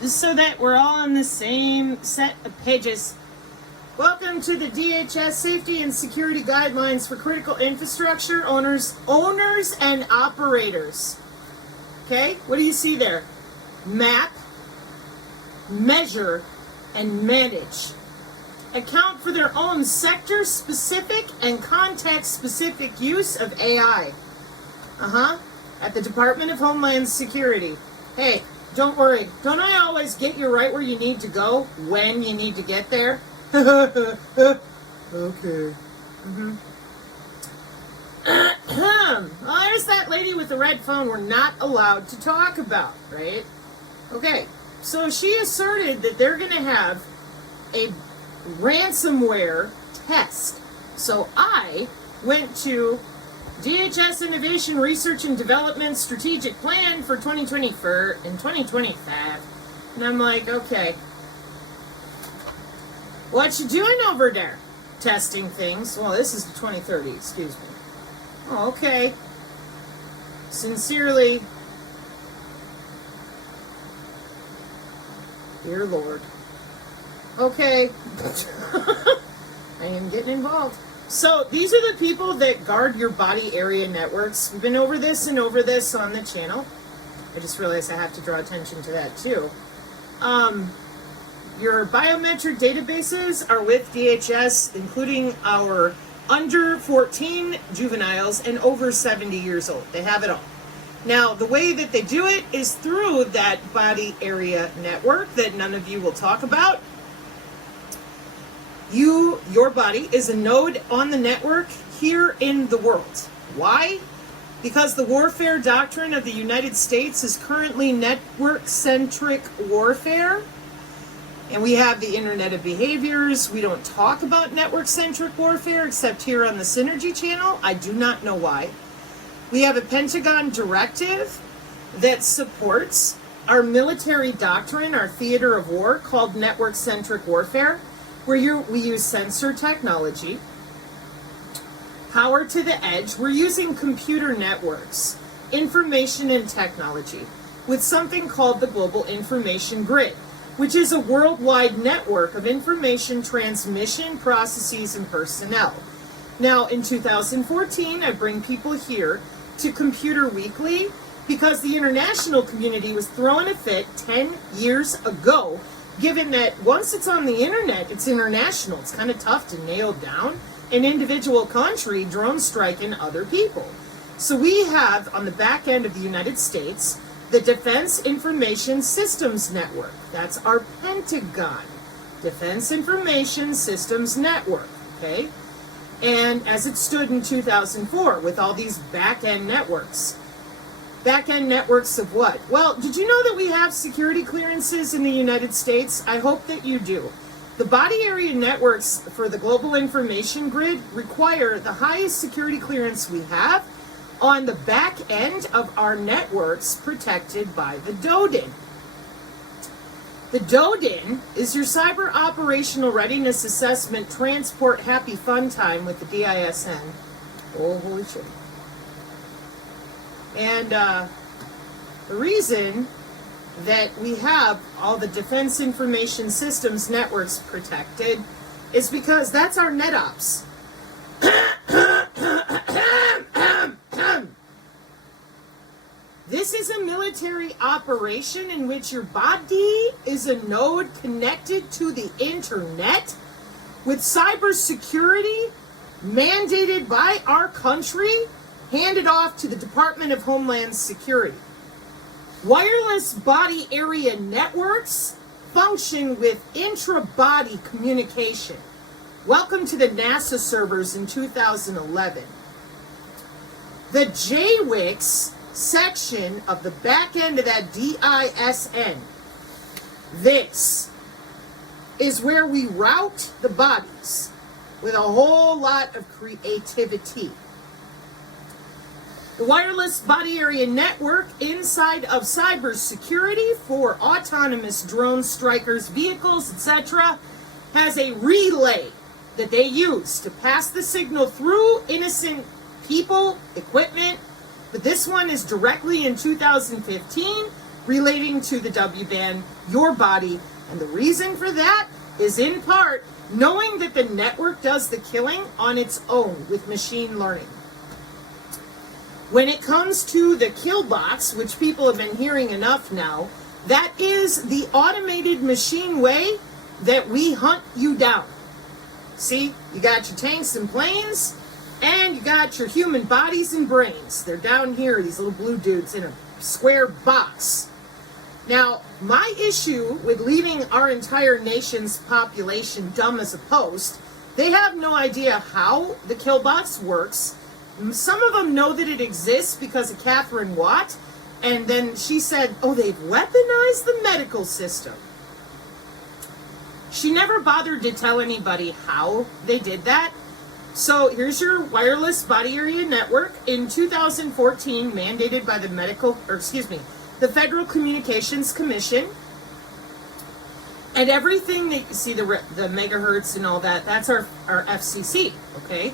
just so that we're all on the same set of pages. Welcome to the DHS Safety and Security Guidelines for Critical Infrastructure Owners and Operators. Okay, what do you see there? Map, measure, and manage. Account for their own sector-specific and context-specific use of AI. At the Department of Homeland Security. Hey, don't worry. Don't I always get you right where you need to go when you need to get there? Okay. Well, there's that lady with the red phone we're not allowed to talk about, right? Okay, so she asserted that they're going to have a ransomware test. So I went to DHS Innovation Research and Development Strategic Plan for 2024 and 2025. And I'm like, okay, what you doing over there? Testing things. Well, this is the 2030, excuse me. Oh, okay. Sincerely, dear Lord. Okay. I am getting involved. So these are the people that guard your body area networks. We've been over this and over this on the channel. I just realized I have to draw attention to that too. Your biometric databases are with DHS, including our under 14 juveniles and over 70 years old. They have it all. Now, the way that they do it is through that body area network that none of you will talk about. Your body is a node on the network here in the world. Why? Because the warfare doctrine of the United States is currently network-centric warfare. And we have the Internet of Behaviors. We don't talk about network-centric warfare except here on the Synergy channel. I do not know why. We have a Pentagon directive that supports our military doctrine, our theater of war, called network-centric warfare, where we use sensor technology, power to the edge. We're using computer networks, information and technology, with something called the Global Information Grid, which is a worldwide network of information transmission, processes, and personnel. Now, in 2014, I bring people here to Computer Weekly because the international community was throwing a fit 10 years ago, given that once it's on the internet, it's international. It's kind of tough to nail down an individual country drone striking other people. So we have, on the back end of the United States, the Defense Information Systems Network. That's our Pentagon. Defense Information Systems Network, okay? And as it stood in 2004 with all these back-end networks. Back-end networks of what? Well, did you know that we have security clearances in the United States? I hope that you do. The body area networks for the Global Information Grid require the highest security clearance we have on the back end of our networks protected by the DoDIN. The DoDIN is your Cyber Operational Readiness Assessment Transport Happy Fun Time with the DISN. Oh, holy shit. And the reason that we have all the Defense Information Systems networks protected is because that's our NetOps. This is a military operation in which your body is a node connected to the internet with cybersecurity mandated by our country, handed off to the Department of Homeland Security. Wireless body area networks function with intra-body communication. Welcome to the NASA servers in 2011. The JWICS section of the back end of that DISN, this is where we route the bodies with a whole lot of creativity. The wireless body area network inside of cybersecurity for autonomous drone strikers, vehicles, etc., has a relay that they use to pass the signal through innocent people, equipment. But this one is directly in 2015 relating to the W-band, your body. And the reason for that is in part knowing that the network does the killing on its own with machine learning. When it comes to the kill bots, which people have been hearing enough now, that is the automated machine way that we hunt you down. See, you got your tanks and planes, and you got your human bodies and brains. They're down here, these little blue dudes in a square box. Now, my issue with leaving our entire nation's population dumb as a post, they have no idea how the killbots works. Some of them know that it exists because of Catherine Watt, and then she said, oh, they've weaponized the medical system. She never bothered to tell anybody how they did that. So here's your wireless body area network in 2014, mandated by the the Federal Communications Commission. And everything that you see, the megahertz and all that, that's our FCC, okay?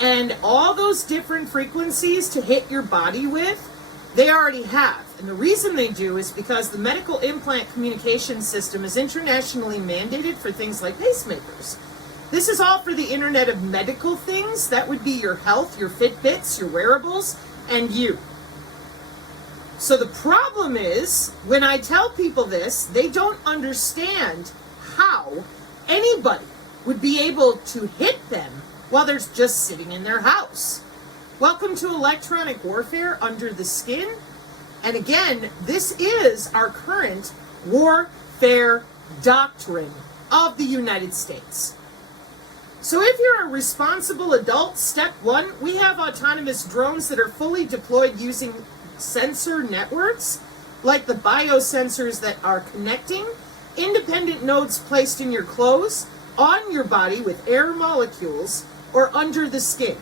And all those different frequencies to hit your body with, they already have. And the reason they do is because the medical implant communication system is internationally mandated for things like pacemakers. This is all for the Internet of Medical Things. That would be your health, your Fitbits, your wearables, and you. So the problem is, when I tell people this, they don't understand how anybody would be able to hit them while they're just sitting in their house. Welcome to electronic warfare under the skin. And again, this is our current warfare doctrine of the United States. So if you're a responsible adult, step one, we have autonomous drones that are fully deployed using sensor networks, like the biosensors that are connecting independent nodes placed in your clothes, on your body with air molecules, or under the skin.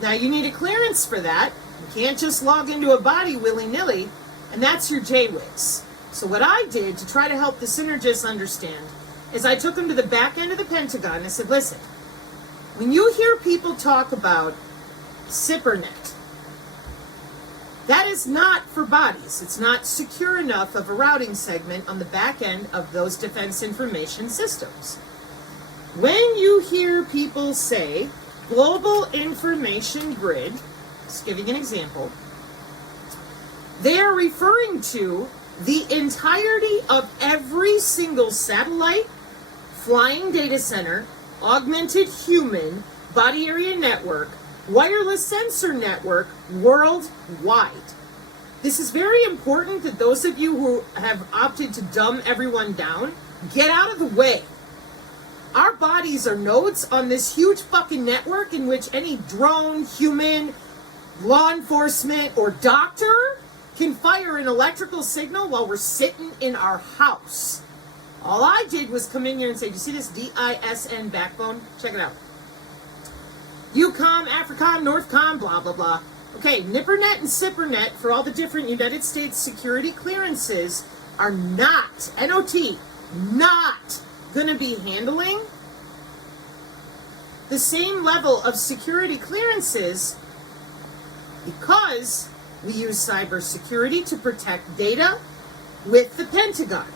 Now you need a clearance for that. You can't just log into a body willy-nilly, and that's your JWICs. So what I did to try to help the synergists understand is I took them to the back end of the Pentagon and I said, listen, when you hear people talk about SIPRNet, that is not for bodies. It's not secure enough of a routing segment on the back end of those defense information systems. When you hear people say global information grid, just giving an example, they are referring to the entirety of every single satellite, flying data center, augmented human, body area network, wireless sensor network worldwide. This is very important that those of you who have opted to dumb everyone down, get out of the way. Our bodies are nodes on this huge fucking network in which any drone, human, law enforcement, or doctor can fire an electrical signal while we're sitting in our house. All I did was come in here and say, do you see this DISN backbone? Check it out. UCOM, AFRICOM, NORTHCOM, blah, blah, blah. Okay, NIPRNet and SIPRNet for all the different United States security clearances are not, NOT, not going to be handling the same level of security clearances because we use cybersecurity to protect data with the Pentagon.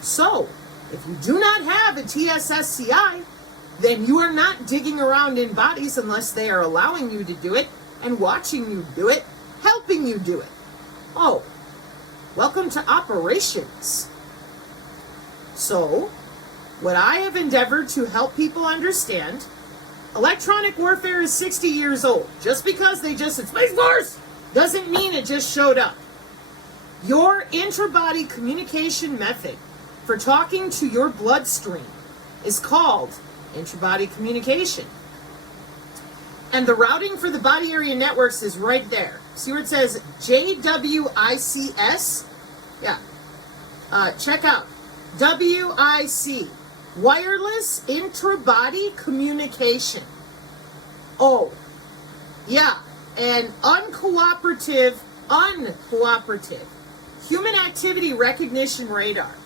So, if you do not have a TSSCI, then you are not digging around in bodies unless they are allowing you to do it and watching you do it, helping you do it. Oh, welcome to operations. So, what I have endeavored to help people understand, electronic warfare is 60 years old. Just because they just said Space Force doesn't mean it just showed up. Your intra-body communication method for talking to your bloodstream is called intra-body communication. And the routing for the body area networks is right there. See where it says JWICS? Yeah. Check out WIC. Wireless intra-body communication. Oh, yeah. And uncooperative human activity recognition radar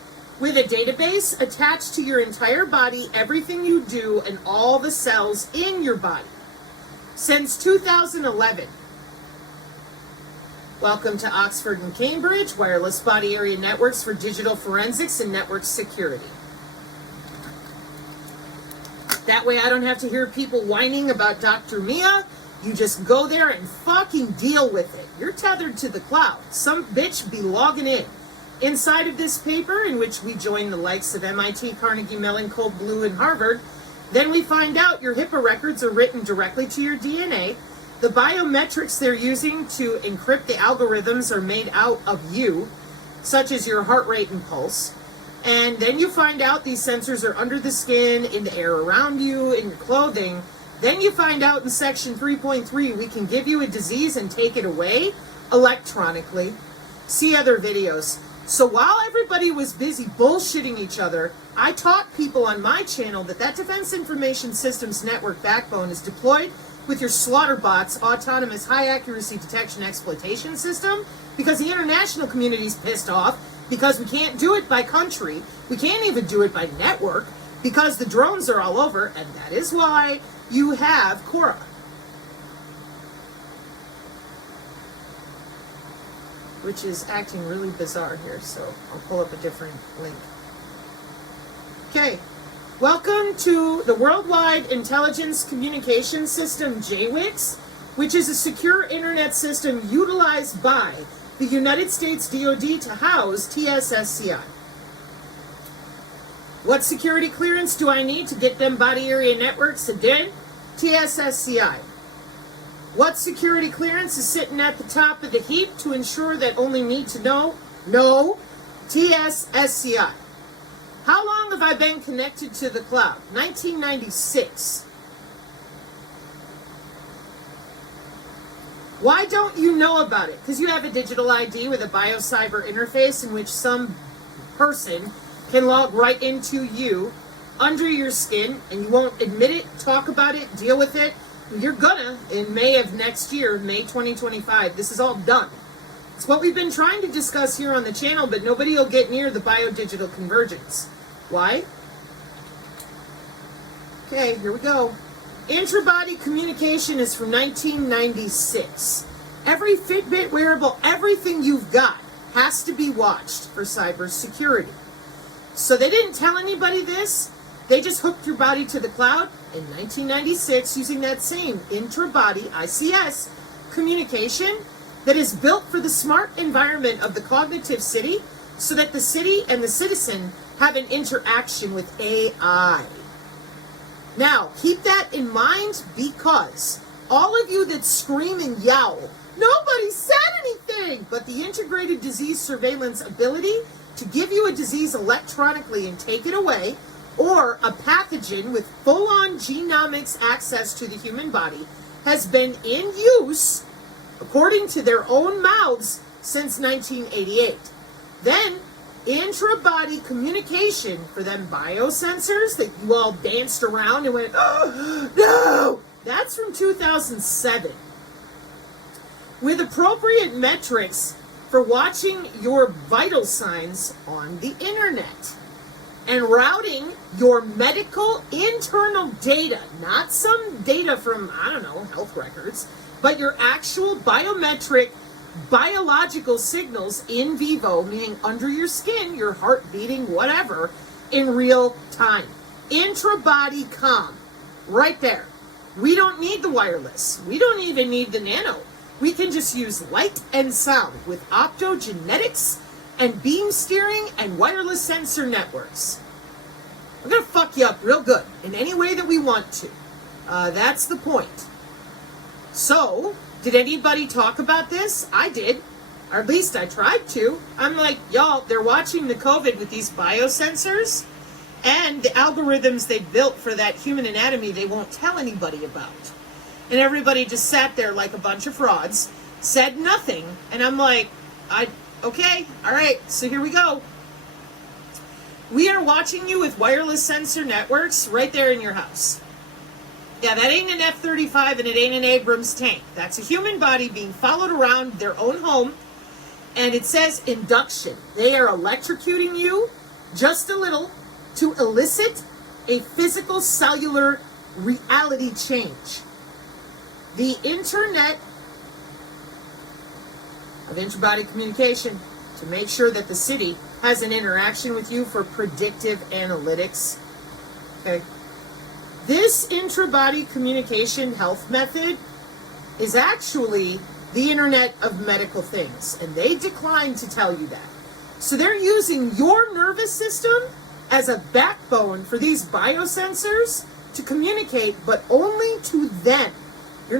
with a database attached to your entire body, everything you do, and all the cells in your body. Since 2011. Welcome to Oxford and Cambridge, wireless body area networks for digital forensics and network security. That way I don't have to hear people whining about Dr. Mia. You just go there and fucking deal with it. You're tethered to the cloud. Some bitch be logging in. Inside of this paper, in which we join the likes of MIT, Carnegie Mellon, Cold Blue, and Harvard, then we find out your HIPAA records are written directly to your DNA. The biometrics they're using to encrypt the algorithms are made out of you, such as your heart rate and pulse. And then you find out these sensors are under the skin, in the air around you, in your clothing. Then you find out in section 3.3, we can give you a disease and take it away electronically. See other videos. So while everybody was busy bullshitting each other, I taught people on my channel that Defense Information Systems Network backbone is deployed with your SlaughterBot's autonomous high-accuracy detection exploitation system, because the international community's pissed off, because we can't do it by country, we can't even do it by network, because the drones are all over, and that is why you have Cora. Which is acting really bizarre here, so I'll pull up a different link. Okay. Welcome to the Worldwide Intelligence Communication System, JWICS, which is a secure internet system utilized by the United States DoD to house TSSCI. What security clearance do I need to get them body area networks to do? TSSCI. What security clearance is sitting at the top of the heap to ensure that only need to know? No. TSSCI. How long have I been connected to the cloud? 1996. Why don't you know about it? Because you have a digital ID with a biocyber interface in which some person can log right into you, under your skin, and you won't admit it, talk about it, deal with it. You're gonna in May of next year, May 2025. This is all done. It's what we've been trying to discuss here on the channel, but nobody will get near the biodigital convergence. Why? Okay, here we go. Intrabody communication is from 1996. Every Fitbit wearable, everything you've got has to be watched for cybersecurity. So they didn't tell anybody this. They just hooked your body to the cloud in 1996 using that same intrabody ICS communication that is built for the smart environment of the cognitive city, so that the city and the citizen have an interaction with AI. Now, keep that in mind, because all of you that scream and yowl, nobody said anything, but the integrated disease surveillance ability to give you a disease electronically and take it away, or a pathogen with full-on genomics access to the human body, has been in use, according to their own mouths, since 1988. Then, intra-body communication for them biosensors that you all danced around and went, oh, no! That's from 2007. With appropriate metrics for watching your vital signs on the internet and routing your medical internal data, not some data from, I don't know, health records, but your actual biometric biological signals in vivo, meaning under your skin, your heart beating, whatever, in real time. Intra-body comm, right there. We don't need the wireless. We don't even need the nano. We can just use light and sound with optogenetics and beam steering and wireless sensor networks. We're going to fuck you up real good in any way that we want to. That's the point. So, did anybody talk about this? I did. Or at least I tried to. I'm like, y'all, they're watching the COVID with these biosensors and the algorithms they built for that human anatomy they won't tell anybody about. And everybody just sat there like a bunch of frauds, said nothing, and I'm like, okay, all right, so here we go. We are watching you with wireless sensor networks right there in your house. Yeah, that ain't an F-35 and it ain't an Abrams tank. That's a human body being followed around their own home, and it says induction. They are electrocuting you just a little to elicit a physical cellular reality change. The internet of intra-body communication to make sure that the city has an interaction with you for predictive analytics. Okay. This intra-body communication health method is actually the Internet of Medical Things, and they declined to tell you that. So they're using your nervous system as a backbone for these biosensors to communicate, but only to them. You're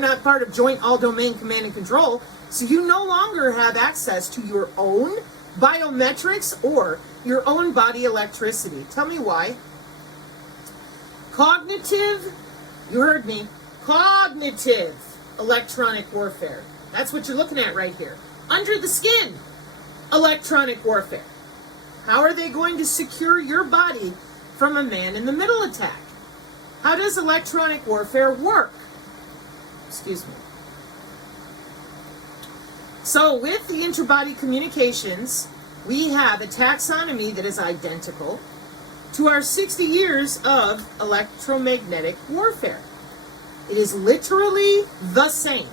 not part of joint all-domain command and control, so you no longer have access to your own biometrics or your own body electricity. Tell me why. Cognitive, you heard me, cognitive electronic warfare. That's what you're looking at right here. Under the skin, electronic warfare. How are they going to secure your body from a man-in-the-middle attack? How does electronic warfare work? Excuse me. So with the intra-body communications, we have a taxonomy that is identical to our 60 years of electromagnetic warfare. It is literally the same.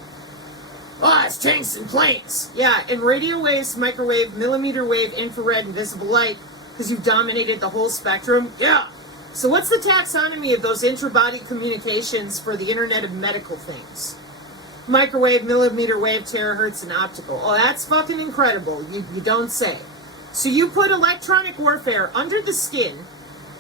Oh, it's tanks and planes. Yeah, and radio waves, microwave, millimeter wave, infrared, and visible light, because you've dominated the whole spectrum. Yeah. So what's the taxonomy of those intra-body communications for the Internet of Medical Things? Microwave, millimeter wave, terahertz, and optical. Oh, that's fucking incredible. You don't say. So you put electronic warfare under the skin,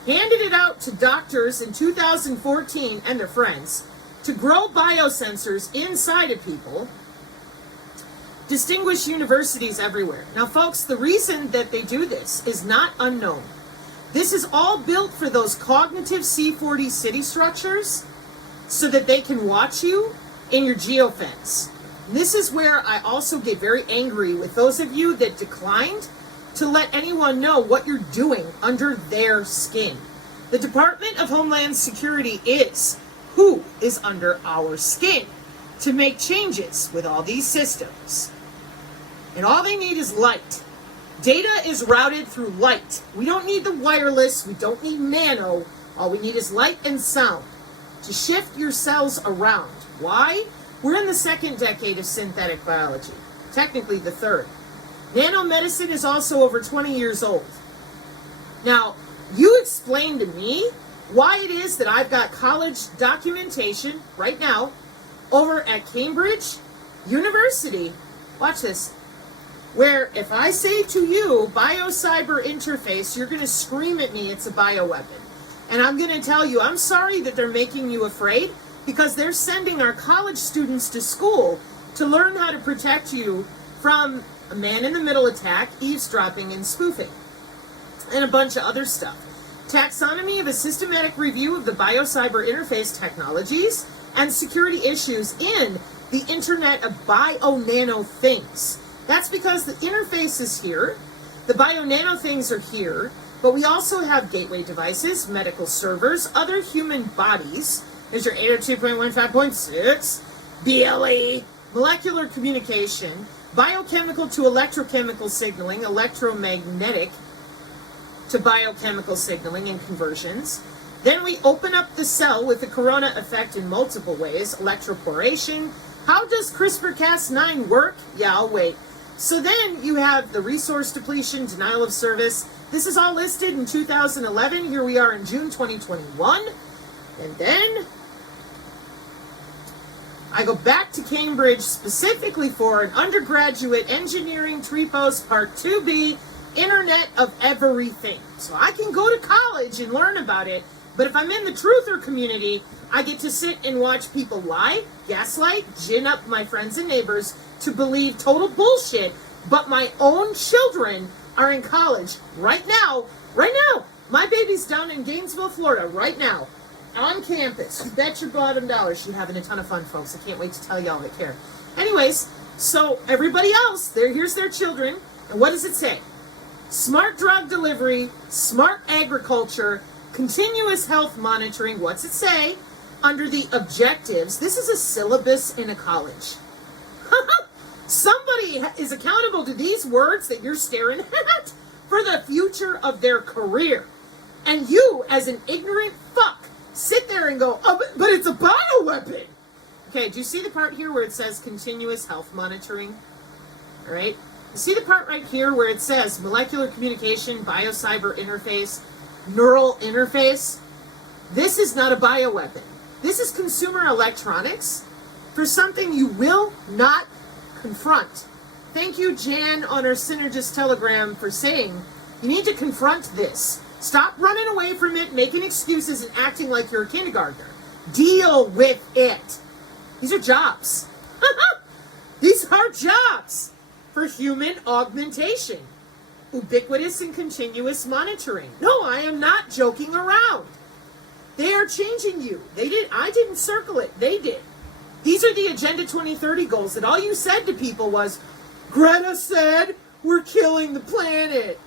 handed it out to doctors in 2014 and their friends to grow biosensors inside of people, distinguished universities everywhere. Now, folks, the reason that they do this is not unknown. This is all built for those cognitive C40 city structures so that they can watch you in your geofence. And this is where I also get very angry with those of you that declined to let anyone know what you're doing under their skin. The Department of Homeland Security is who is under our skin to make changes with all these systems. And all they need is light. Data is routed through light. We don't need the wireless. We don't need nano. All we need is light and sound to shift your cells around. Why? We're in the second decade of synthetic biology. Technically the third. Nanomedicine is also over 20 years old. Now, you explain to me why it is that I've got college documentation right now over at Cambridge University. Watch this. Where if I say to you, biocyber interface, you're going to scream at me it's a bioweapon. And I'm going to tell you, I'm sorry that they're making you afraid, because they're sending our college students to school to learn how to protect you from a man-in-the-middle attack, eavesdropping, and spoofing, and a bunch of other stuff. Taxonomy of a systematic review of the biocyber interface technologies and security issues in the Internet of Bio-Nano Things. That's because the interface is here, the bio-nano things are here, but we also have gateway devices, medical servers, other human bodies. There's your 802.15.6, BLE, molecular communication, biochemical to electrochemical signaling, electromagnetic to biochemical signaling and conversions. Then we open up the cell with the corona effect in multiple ways, electroporation. How does CRISPR-Cas9 work? Yeah, I'll wait. So then you have the resource depletion, denial of service. This is all listed in 2011. Here we are in June 2021. And then I go back to Cambridge specifically for an undergraduate engineering TRIPOS Part 2B, Internet of Everything. So I can go to college and learn about it, but if I'm in the truther community, I get to sit and watch people lie, gaslight, gin up my friends and neighbors to believe total bullshit, but my own children are in college right now. My baby's down in Gainesville, Florida, right now, on campus. You bet your bottom dollar she's having a ton of fun, folks. I can't wait to tell y'all that care. Anyways, so everybody else, here's their children, and what does it say? Smart drug delivery, smart agriculture, continuous health monitoring. What's it say? Under the objectives, this is a syllabus in a college. Somebody is accountable to these words that you're staring at for the future of their career. And you, as an ignorant fuck, sit there and go, oh, but it's a bioweapon. Okay, do you see the part here where it says continuous health monitoring? All right? You see the part right here where it says molecular communication, biocyber interface, neural interface? This is not a bioweapon. This is consumer electronics for something you will not confront. Thank you, Jan, on our Synergist Telegram for saying you need to confront this. Stop running away from it, making excuses, and acting like you're a kindergartner. Deal with it. These are jobs. These are jobs for human augmentation. Ubiquitous and continuous monitoring. No, I am not joking around. They are changing you. I didn't circle it. They did. These are the Agenda 2030 goals that all you said to people was, Greta said we're killing the planet.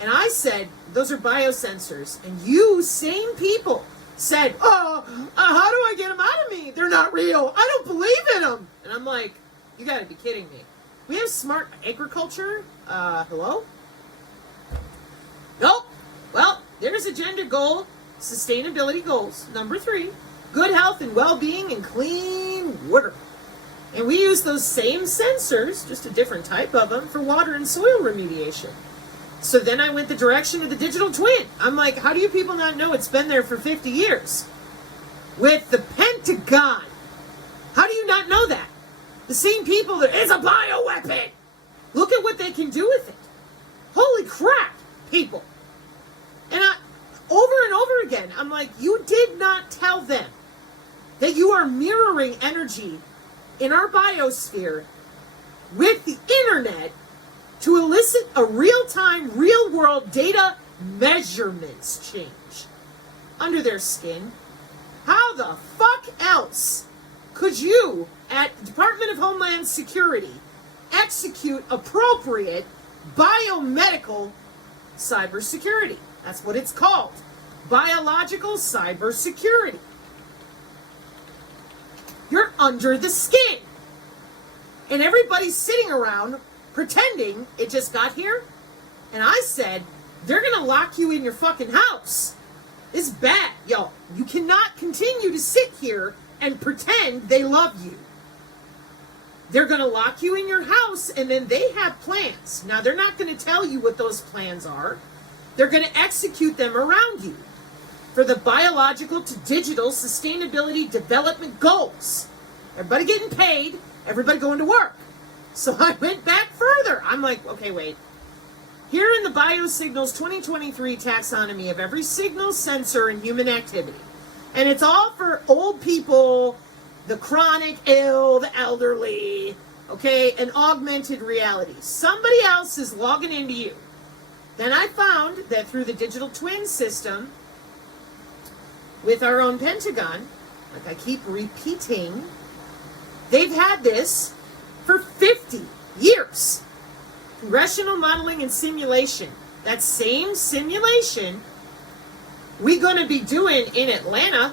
And I said, those are biosensors. And you same people said, how do I get them out of me? They're not real. I don't believe in them. And I'm like, you got to be kidding me. We have smart agriculture. Hello? Nope. Well, there's agenda goal, sustainability goals. Number 3, good health and well-being and clean water. And we use those same sensors, just a different type of them, for water and soil remediation. So then I went the direction of the digital twin. I'm like, how do you people not know it's been there for 50 years? With the Pentagon. How do you not know that? The same people that is a bioweapon. Look at what they can do with it. Holy crap, people. And over and over again, I'm like, you did not tell them that you are mirroring energy in our biosphere with the internet to elicit a real-time, real-world data measurements change under their skin. How the fuck else could you, at the Department of Homeland Security, execute appropriate biomedical cybersecurity? That's what it's called. Biological cybersecurity. You're under the skin. And everybody's sitting around pretending it just got here. And I said, they're going to lock you in your fucking house. It's bad, yo. You cannot continue to sit here and pretend they love you. They're going to lock you in your house, and then they have plans. Now, they're not going to tell you what those plans are. They're going to execute them around you for the biological to digital sustainability development goals. Everybody getting paid, everybody going to work. So I went back further. I'm like, okay, wait. Here in the Biosignals 2023 taxonomy of every signal, sensor, and human activity. And it's all for old people, the chronic ill, the elderly, okay, and augmented reality. Somebody else is logging into you. Then I found that through the digital twin system, with our own Pentagon, like I keep repeating, they've had this for 50 years. Congressional modeling and simulation. That same simulation we're going to be doing in Atlanta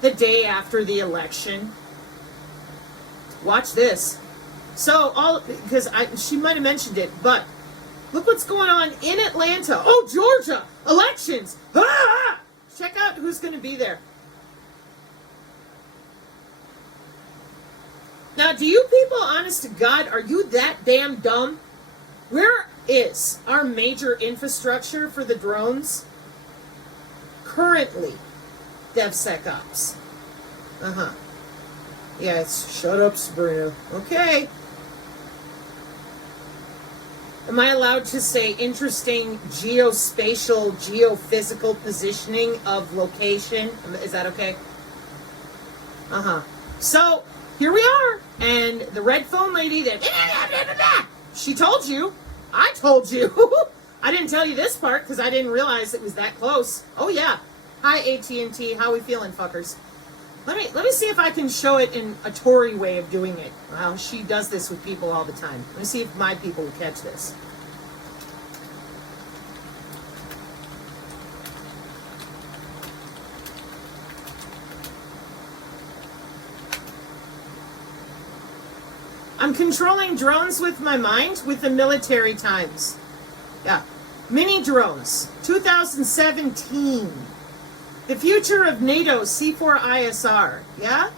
the day after the election. Watch this. So, because she might have mentioned it, but look what's going on in Atlanta. Oh, Georgia, elections. Ah! Check out who's going to be there. Now, do you people, honest to God, are you that damn dumb? Where is our major infrastructure for the drones? Currently, DevSecOps. Yeah, it's shut up, Sabrina. Okay. Am I allowed to say interesting geospatial, geophysical positioning of location? Is that okay? So, here we are. And the red phone lady that... She told you. I told you. I didn't tell you this part because I didn't realize it was that close. Oh, yeah. Hi, AT&T. How we feeling, fuckers? Let me see if I can show it in a Tory way of doing it. Well, she does this with people all the time. Let me see if my people will catch this. I'm controlling drones with my mind with the military times. Yeah. Mini drones, 2017. The future of NATO C4ISR. Yeah?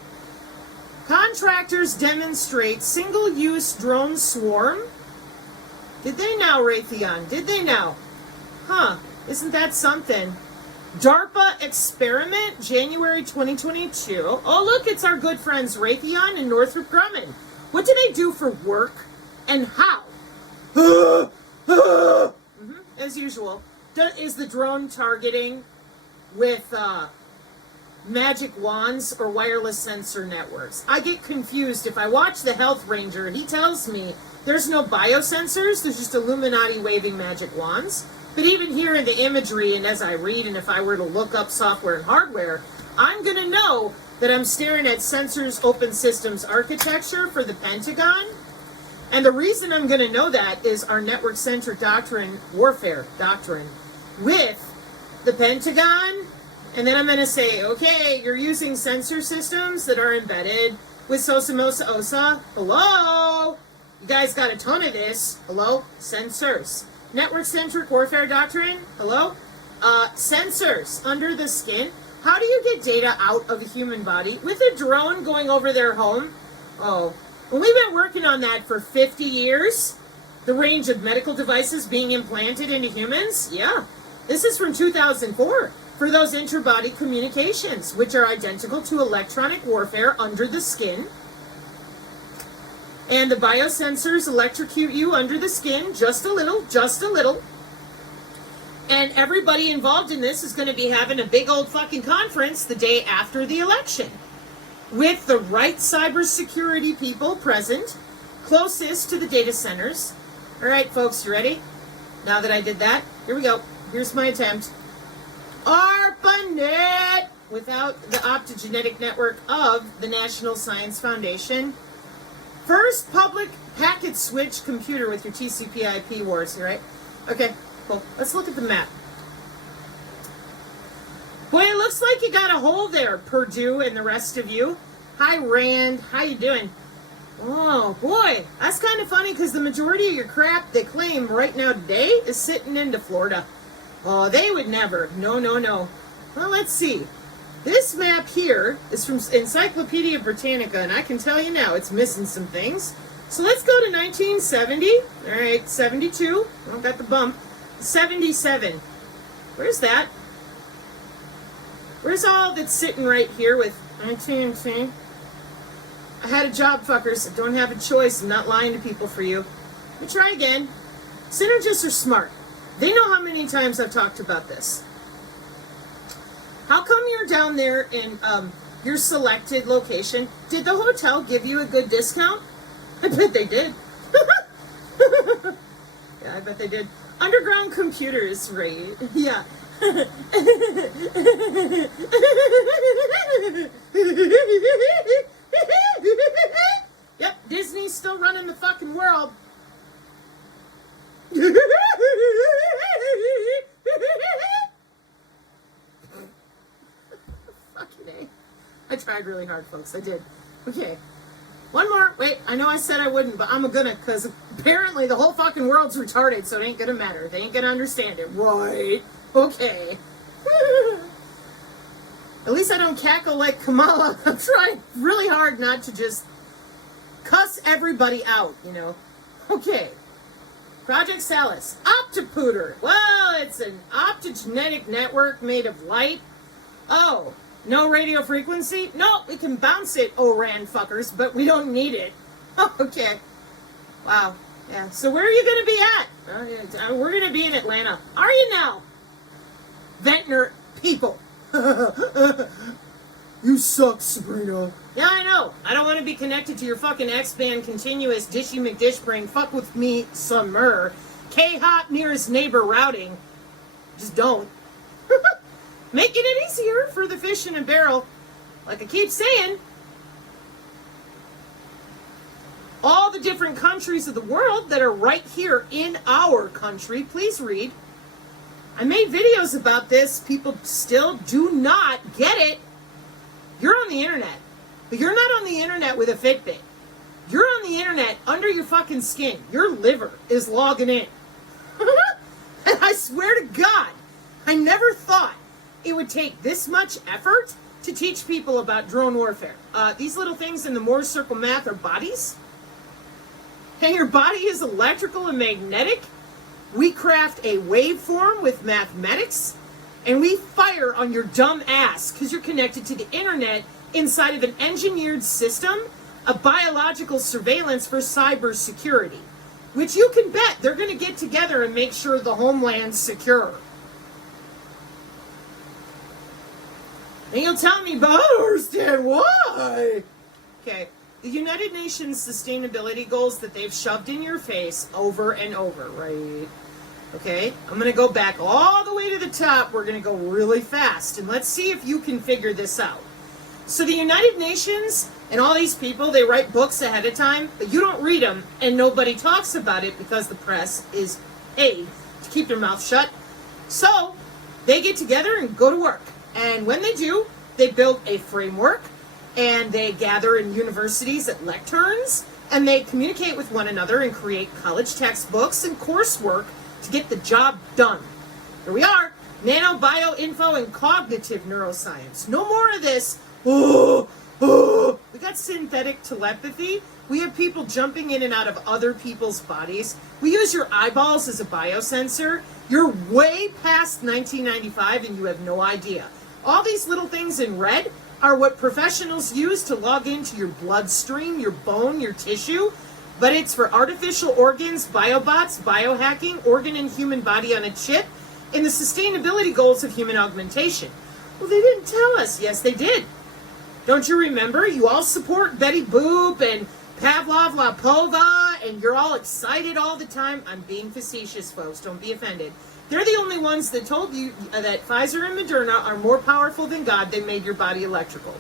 Contractors demonstrate single-use drone swarm. Did they now, Raytheon? Did they now? Huh, isn't that something? DARPA experiment, January 2022. Oh, look, it's our good friends Raytheon and Northrop Grumman. What do they do for work and how? As usual. Is the drone targeting with magic wands or wireless sensor networks? I get confused. If I watch the Health Ranger, he tells me there's no biosensors, there's just Illuminati waving magic wands. But even here in the imagery, and as I read, and if I were to look up software and hardware, I'm going to know that I'm staring at Sensors Open Systems Architecture for the Pentagon. And the reason I'm going to know that is our network-centric doctrine, warfare doctrine, with the Pentagon. And then I'm going to say, okay, you're using sensor systems that are embedded with Sosamosa OSA. Hello? You guys got a ton of this. Hello? Sensors. Network-centric warfare doctrine. Hello? Sensors under the skin. How do you get data out of a human body with a drone going over their home? Oh, well, we've been working on that for 50 years. The range of medical devices being implanted into humans. Yeah, this is from 2004 for those interbody communications, which are identical to electronic warfare under the skin. And the biosensors electrocute you under the skin, just a little, just a little. And everybody involved in this is going to be having a big old fucking conference the day after the election, with the right cybersecurity people present, closest to the data centers. All right, folks, you ready? Now that I did that, here we go. Here's my attempt. ARPANET, without the optogenetic network of the National Science Foundation. First public packet switch computer with your TCP/IP wars, right? Okay, cool. Let's look at the map. Boy, it looks like you got a hole there, Purdue and the rest of you. Hi, Rand. How you doing? Oh, boy. That's kind of funny because the majority of your crap they claim right now today is sitting into Florida. Oh, they would never. No, no, no. Well, let's see. This map here is from Encyclopedia Britannica, and I can tell you now it's missing some things. So let's go to 1970. All right, 72. I got the bump. 77. Where's that? Where's all that's sitting right here with 19? I had a job, fuckers. I don't have a choice. I'm not lying to people for you. Let me try again. Synergists are smart. They know how many times I've talked about this. How come you're down there in your selected location? Did the hotel give you a good discount? I bet they did. Yeah, I bet they did. Underground computers, right? Yeah. Yep, Disney's still running the fucking world. Fucking A. I tried really hard, folks. I did. Okay. One more. Wait, I know I said I wouldn't, but I'm gonna, because apparently the whole fucking world's retarded, so it ain't gonna matter. They ain't gonna understand it. Right. Okay. At least I don't cackle like Kamala. I'm trying really hard not to just cuss everybody out, you know. Okay. Project Salus. Optopooter. Well, it's an optogenetic network made of light. Oh, no radio frequency? No, we can bounce it, ORAN fuckers, but we don't need it. Okay. Wow. Yeah. So where are you going to be at? We're going to be in Atlanta. Are you now? Ventnor people. You suck, Sabrina. Yeah, I know. I don't want to be connected to your fucking X-band continuous dishy McDish brain. Fuck with me, summer. K-hop nearest neighbor routing. Just don't. Making it easier for the fish in a barrel. Like I keep saying, all the different countries of the world that are right here in our country, please read. I made videos about this. People still do not get it. You're on the internet, but you're not on the internet with a Fitbit. You're on the internet under your fucking skin. Your liver is logging in. And I swear to God, I never thought it would take this much effort to teach people about drone warfare. These little things in the Moore's circle math are bodies. And your body is electrical and magnetic. We craft a waveform with mathematics, and we fire on your dumb ass because you're connected to the internet inside of an engineered system of biological surveillance for cyber security, which you can bet they're going to get together and make sure the homeland's secure. And you'll tell me, but I don't understand why. Okay, the United Nations sustainability goals that they've shoved in your face over and over, right? Okay, I'm going to go back all the way to the top. We're going to go really fast, and let's see if you can figure this out. So the United Nations and all these people, they write books ahead of time, but you don't read them, and nobody talks about it because the press is paid to keep their mouth shut. So they get together and go to work. And when they do, they build a framework, and they gather in universities at lecterns, and they communicate with one another and create college textbooks and coursework to get the job done. Here we are, nano, bio, info, and cognitive neuroscience. No more of this, we got synthetic telepathy. We have people jumping in and out of other people's bodies. We use your eyeballs as a biosensor. You're way past 1995 and you have no idea. All these little things in red are what professionals use to log into your bloodstream, your bone, your tissue. But it's for artificial organs, biobots, biohacking, organ and human body on a chip, and the sustainability goals of human augmentation. Well, they didn't tell us. Yes, they did. Don't you remember? You all support Betty Boop and Pavlov Lapova, and you're all excited all the time. I'm being facetious, folks. Don't be offended. They're the only ones that told you that Pfizer and Moderna are more powerful than God. They made your body electrical.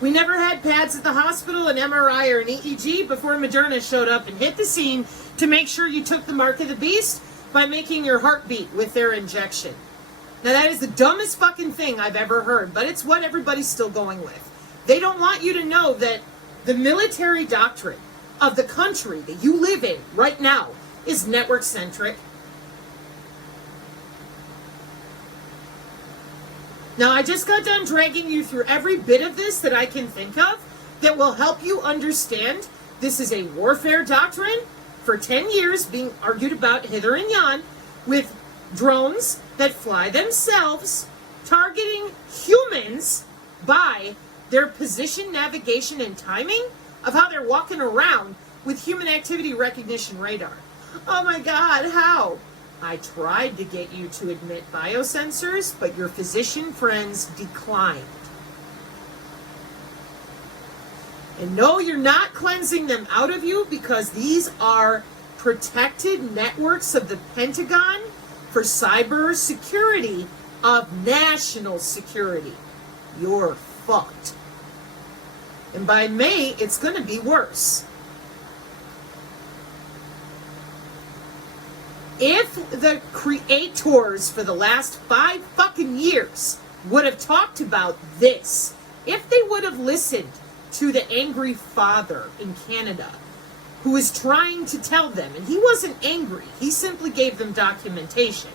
We never had pads at the hospital, an MRI or an EEG before Moderna showed up and hit the scene to make sure you took the mark of the beast by making your heart beat with their injection. Now that is the dumbest fucking thing I've ever heard, but it's what everybody's still going with. They don't want you to know that the military doctrine of the country that you live in right now is network-centric. Now, I just got done dragging you through every bit of this that I can think of that will help you understand this is a warfare doctrine for 10 years being argued about hither and yon with drones that fly themselves, targeting humans by their position, navigation, and timing of how they're walking around with human activity recognition radar. Oh my God, how? I tried to get you to admit biosensors, but your physician friends declined. And no, you're not cleansing them out of you because these are protected networks of the Pentagon for cyber security of national security. You're fucked. And by May, it's going to be worse. If the creators for the last 5 fucking years would have talked about this, if they would have listened to the angry father in Canada who was trying to tell them, and he wasn't angry, he simply gave them documentation.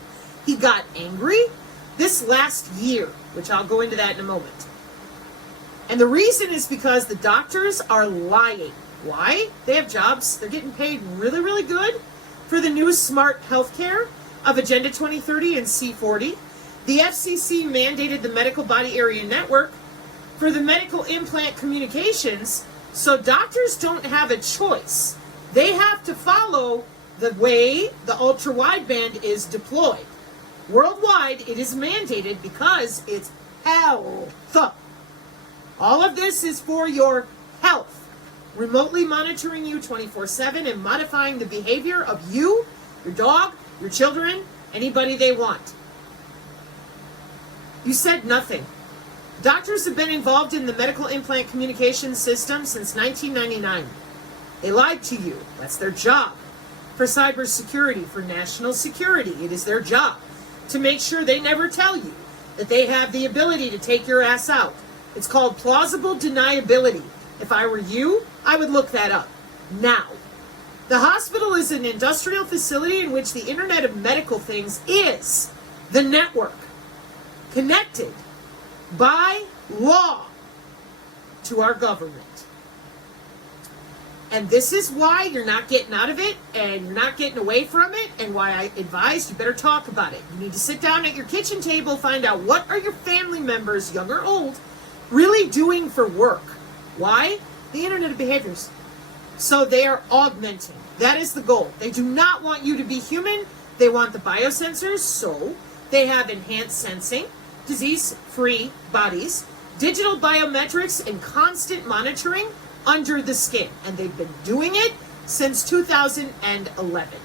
He got angry this last year, which I'll go into that in a moment. And the reason is because the doctors are lying. Why? They have jobs. They're getting paid really, really good for the new smart healthcare of Agenda 2030 and C40. The FCC mandated the Medical Body Area Network for the medical implant communications, so doctors don't have a choice. They have to follow the way the ultra-wideband is deployed. Worldwide, it is mandated because it's health. All of this is for your health. Remotely monitoring you 24/7 and modifying the behavior of you, your dog, your children, anybody they want. You said nothing. Doctors have been involved in the medical implant communication system since 1999. They lied to you. That's their job. For cybersecurity, for national security, it is their job to make sure they never tell you that they have the ability to take your ass out. It's called plausible deniability. If I were you, I would look that up now. The hospital is an industrial facility in which the Internet of Medical Things is the network connected by law to our government. And this is why you're not getting out of it and you're not getting away from it, and why I advise you better talk about it. You need to sit down at your kitchen table, find out what are your family members, young or old, really doing for work. Why? The Internet of Behaviors. So they are augmenting. That is the goal. They do not want you to be human. They want the biosensors, so they have enhanced sensing, disease-free bodies, digital biometrics, and constant monitoring under the skin. And they've been doing it since 2011.